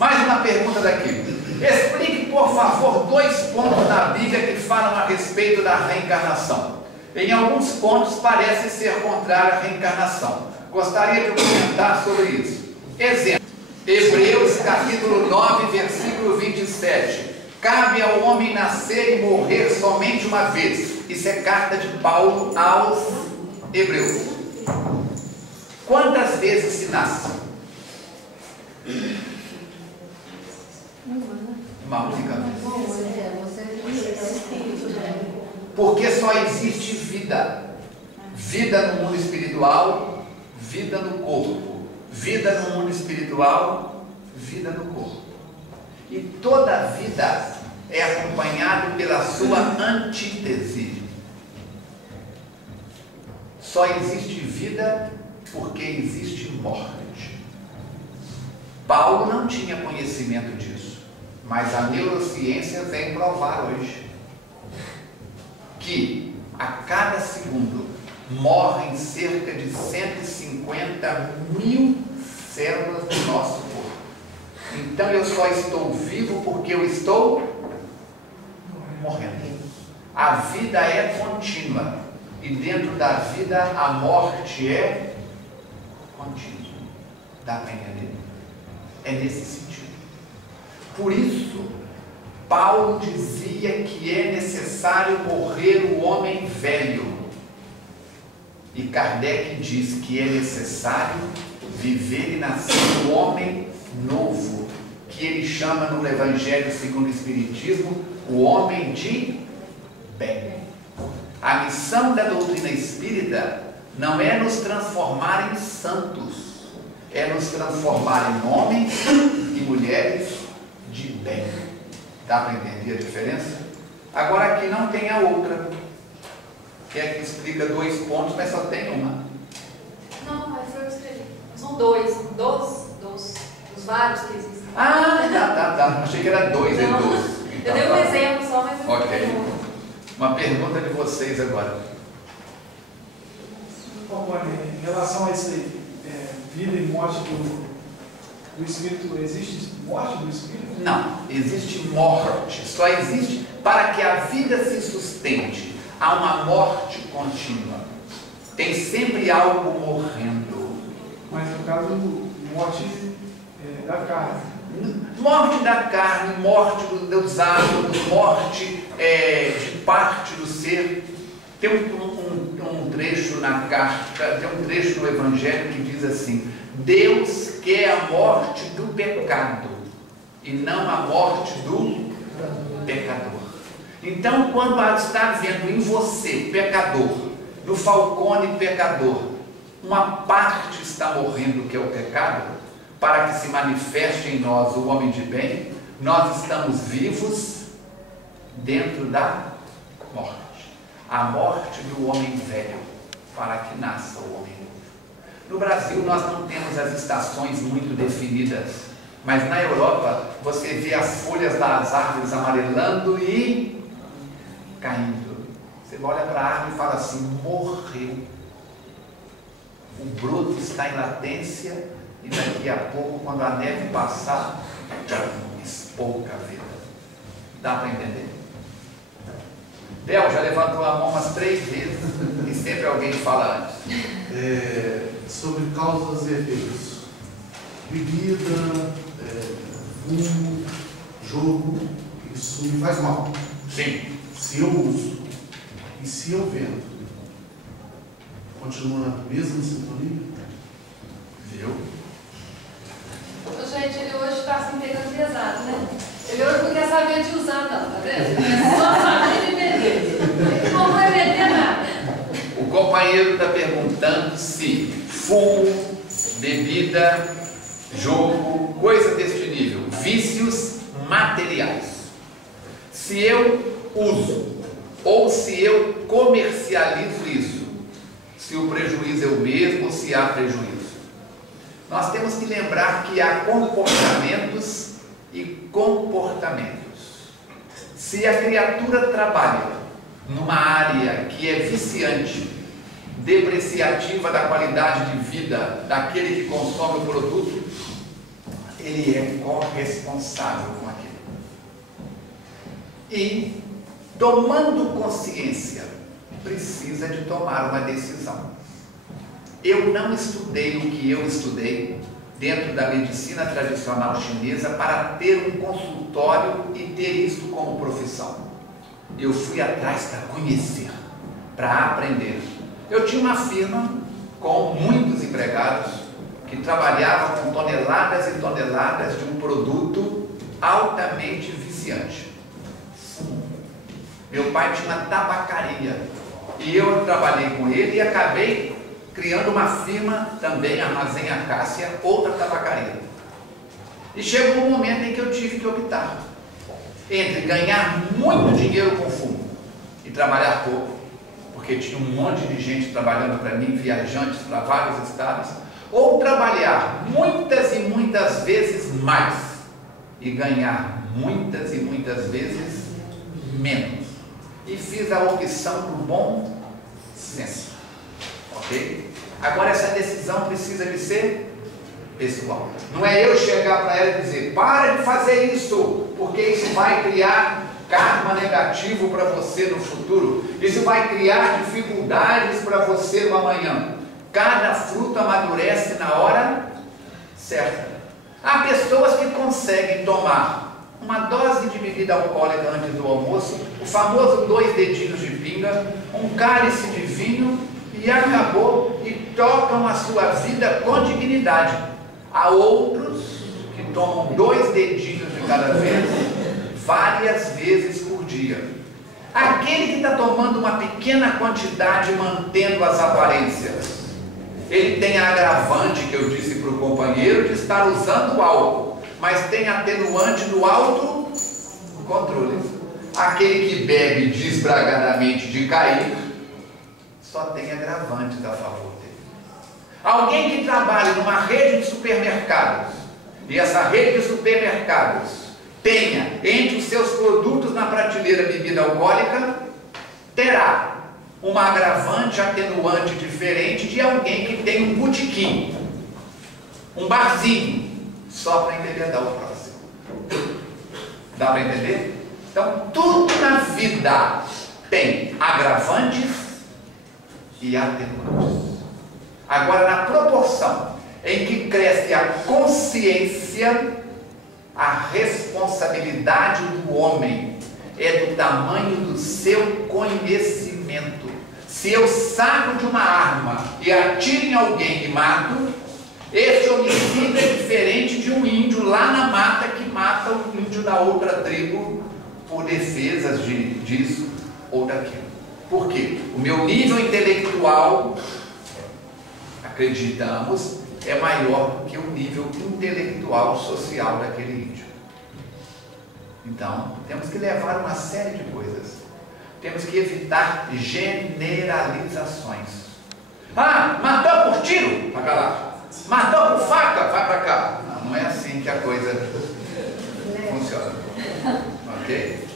Mais uma pergunta daqui. Explique, por favor, 2 pontos da Bíblia que falam a respeito da reencarnação. Em alguns pontos parece ser contrário à reencarnação. Gostaria de comentar sobre isso. Exemplo, Hebreus capítulo 9, versículo 27. Cabe ao homem nascer e morrer somente uma vez. Isso é carta de Paulo aos Hebreus. Quantas vezes se nasce? Uma única vez. Porque só existe vida. Vida no mundo espiritual, vida no corpo. Vida no mundo espiritual, vida no corpo. E toda vida é acompanhada pela sua antítese. Só existe vida porque existe morte. Paulo não tinha conhecimento disso, mas a neurociência vem provar hoje que a cada segundo morrem cerca de 150 mil células do nosso corpo. Então eu só estou vivo porque eu estou morrendo. A vida é contínua e dentro da vida a morte é contínua. Dá para entender? É nesse sentido. Por isso, Paulo dizia que é necessário morrer o homem velho. E Kardec diz que é necessário viver e nascer o homem novo, que ele chama no Evangelho segundo o Espiritismo o homem de bem. A missão da doutrina espírita não é nos transformar em santos, é nos transformar em homens e mulheres de bem. Dá para entender a diferença? Agora aqui não tem a outra, que é que explica 2 pontos, mas só tem uma. Não, mas eu escrevi. São 2 dos vários que existem. Ah, tá. Achei que era 2 em 2. Eu dei um exemplo só, mas eu Ok. Uma pergunta de vocês agora. Em relação a isso aí, vida e morte do espírito, existe morte do espírito? Não, existe morte. Só existe para que a vida se sustente. Há uma morte contínua. Tem sempre algo morrendo. Mas no caso, morte da carne. Morte da carne, morte dos hábitos, morte de parte do ser. Tem um trecho na carta, tem um trecho no Evangelho que diz assim: Deus quer a morte do pecado e não a morte do pecador. Então, quando está vendo em você, pecador, no Falcone, pecador, uma parte está morrendo, que é o pecado, para que se manifeste em nós o homem de bem, nós estamos vivos dentro da morte. A morte do homem velho, para que nasça o homem novo. No Brasil, nós não temos as estações muito definidas, mas na Europa, você vê as folhas das árvores amarelando e caindo. Você olha para a árvore e fala assim: morreu. O broto está em latência e daqui a pouco, quando a neve passar, espouca a vida. Dá para entender? Del já levantou a mão umas 3 vezes e sempre alguém fala antes. Sobre causas e efeitos. Bebida, fumo, jogo, isso me faz mal. Sim. Se eu uso e se eu vendo, continua na mesma sintonia? Viu? Gente, ele hoje está assim pegando pesado, né? Ele hoje não quer saber de usar, não, tá vendo? É só saber de beber. Ele não vai beber nada. O companheiro está perguntando se fumo, bebida, jogo, coisa deste nível, vícios materiais, se eu uso ou se eu comercializo isso, se o prejuízo é o mesmo ou se há prejuízo. Nós temos que lembrar que há comportamentos e comportamentos. Se a criatura trabalha numa área que é viciante, depreciativa da qualidade de vida daquele que consome o produto, ele é corresponsável com aquilo. E, tomando consciência, precisa de tomar uma decisão. Eu não estudei o que eu estudei dentro da medicina tradicional chinesa para ter um consultório e ter isso como profissão. Eu fui atrás para conhecer, para aprender. Eu tinha uma firma com muitos empregados que trabalhavam com toneladas e toneladas de um produto altamente viciante. Meu pai tinha uma tabacaria e eu trabalhei com ele e acabei criando uma firma também, Armazém Acácia, outra tabacaria. E chegou um momento em que eu tive que optar entre ganhar muito dinheiro com fumo e trabalhar pouco, porque tinha um monte de gente trabalhando para mim, viajantes para vários estados, ou trabalhar muitas e muitas vezes mais e ganhar muitas e muitas vezes menos. E fiz a opção do bom senso. Ok? Agora essa decisão precisa de ser pessoal. Não é eu chegar para ela e dizer, para de fazer isso, porque isso vai criar karma negativo para você no futuro. Isso vai criar dificuldades para você no amanhã. Cada fruto amadurece na hora certa. Há pessoas que conseguem tomar uma dose de bebida alcoólica antes do almoço, o famoso 2 dedinhos de pinga, um cálice de vinho e acabou, e tocam a sua vida com dignidade. Há outros que tomam 2 dedinhos de cada vez, várias vezes por dia. Aquele que está tomando uma pequena quantidade, mantendo as aparências, ele tem a agravante que eu disse para o companheiro de estar usando álcool, mas tem atenuante do autocontrole. Aquele que bebe desbragadamente de cair, só tem agravantes a favor dele. Alguém que trabalha numa rede de supermercados, e essa rede de supermercados tenha entre os seus produtos na prateleira bebida alcoólica, terá uma agravante, atenuante diferente de alguém que tem um botequim, um barzinho, só para embebedar o próximo. Dá para entender? Então, tudo na vida tem agravantes e atenuantes. Agora, na proporção em que cresce a consciência, a responsabilidade do homem é do tamanho do seu conhecimento. Se eu saco de uma arma e atiro em alguém e mato, esse homicídio é diferente de um índio lá na mata que mata o índio da outra tribo por defesas disso ou daquilo. Por quê? O meu nível intelectual, acreditamos, é maior do que o nível intelectual social daquele índio. Então, temos que levar uma série de coisas. Temos que evitar generalizações. Ah, matou por tiro? Vai para lá. Matou por faca? Vai para cá. Não é assim que a coisa funciona. Ok?